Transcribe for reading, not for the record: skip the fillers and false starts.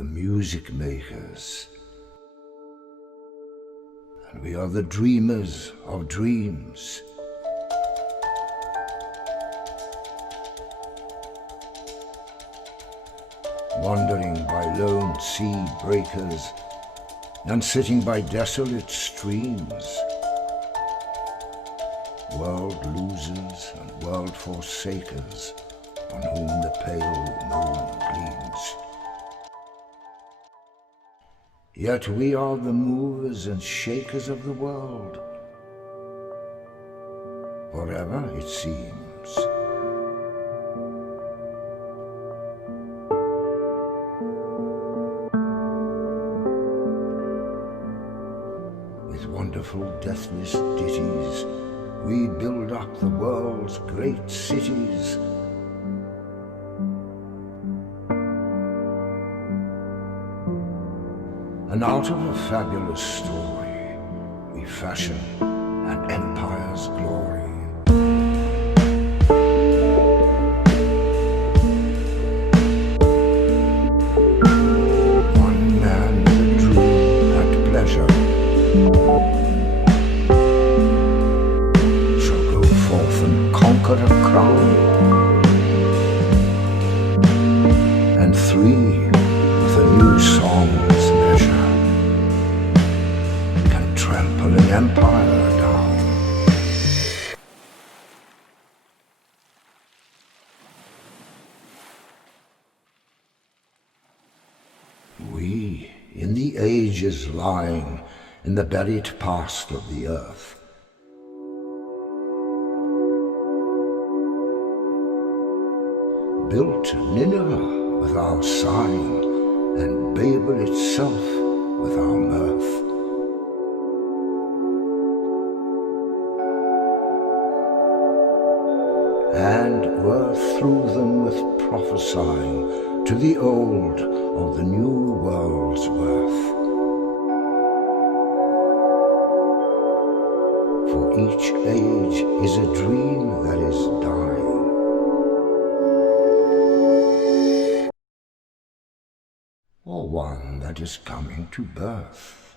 the music makers. And we are the dreamers of dreams. Wandering by lone sea breakers and sitting by desolate streams. World losers and world forsakers on whom the pale moon gleams. Yet we are the movers and shakers of the world, forever it seems. With wonderful deathless ditties, we build up the world's great cities. And out of a fabulous story, we fashion an empire's glory. One man with a dream and pleasure shall go forth and conquer a crown, and three with a new song's measure can trample an empire down. We, in the ages lying in the buried past of the earth, built Nineveh with our sighing, and Babel itself with our mirth. And were through them with prophesying to the old of the new world's worth. For each age is a dream that is dying, or one that is coming to birth.